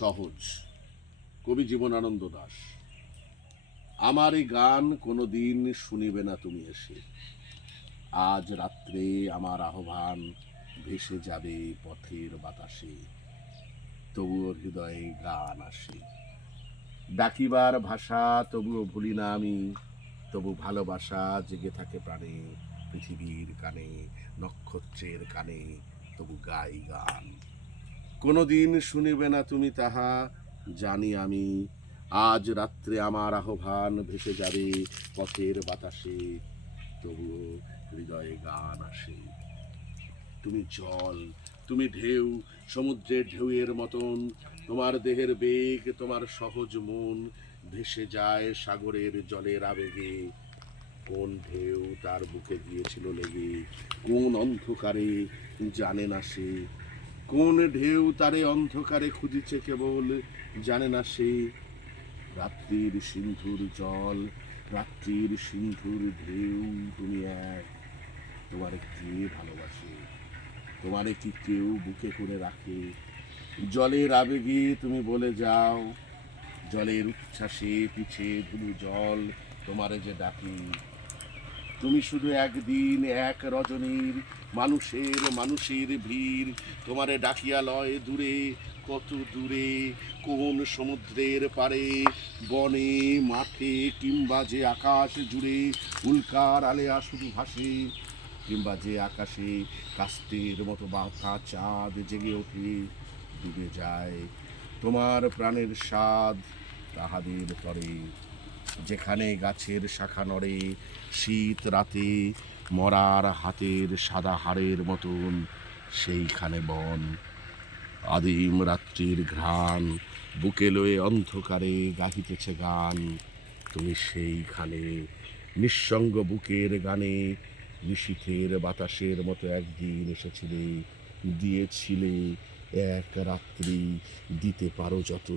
সহজ। কবি জীবনানন্দ দাশ। আমার এই গান কোনো দিন শুনিবে না তুমি এসে, আজ রাত্রে আমার আহ্বান ভেসে যাবে পথের বাতাসে, তবুও হৃদয়ে গান আসে। ডাকিবার ভাষা তবুও ভুলি না আমি, তবু ভালোবাসা জেগে থাকে প্রাণে, পৃথিবীর কানে নক্ষত্রের কানে, তবু গাই গান। কোনোদিন শুনিবে না তুমি তাহা জানি আমি, আজ রাত্রে আমার আহ্বান ভেসে যাবে পথের বাতাসে, তবুও হৃদয়ে গান আসে। তুমি জল, তুমি ঢেউ, সমুদ্রের ঢেউয়ের মতন, তোমার দেহের বেগ, তোমার সহজ মন ভেসে যায় সাগরের জলের আবেগে। কোন ঢেউ তার বুকে গিয়েছিল লেগে, কোন অন্ধকারে জানে না সে, কোন ঢেউ তারে অন্ধকারে খুঁজিছে কেবল জানে না সে। রাত্রির সিন্ধুর জল, রাত্রির সিন্ধুর ঢেউ, তুমি এক, তোমারে কে ভালোবাসে, তোমারে কি কেউ বুকে করে রাখে? জলের আবেগে তুমি বলে যাও, জলের উচ্ছ্বাসে পিছে ধুলু জল তোমারে যে ডাকে। তুমি শুধু একদিন এক রজনীর মানুষের ভিড়, তোমারে ডাকিয়া লয় দূরে, কত দূরে, কোন সমুদ্রের পারে, বনে মাঠে কিংবা যে আকাশ জুড়ে উল্কার আলেয়া শুধু ভাসে, কিংবা যে আকাশে কাস্তের মতো বাঁকা চাঁদ জেগে ওঠে, ডুবে যায় তোমার প্রাণের স্বাদ তাহাদের তরে। যেখানে গাছের শাখা নড়ে শীত রাতে, মরার হাতের সাদা হাড়ের মতন সেইখানে বন। আদিম রাত্রির ঘ্রাণ বুকে লয়ে অন্ধকারে গাহিতেছে গান। তুমি সেইখানে নিঃসঙ্গ বুকের গানে, নিশীথের বাতাসের মতো একদিন এসেছিলে, দিয়েছিলে এক রাত্রি, দিতে পারো যত।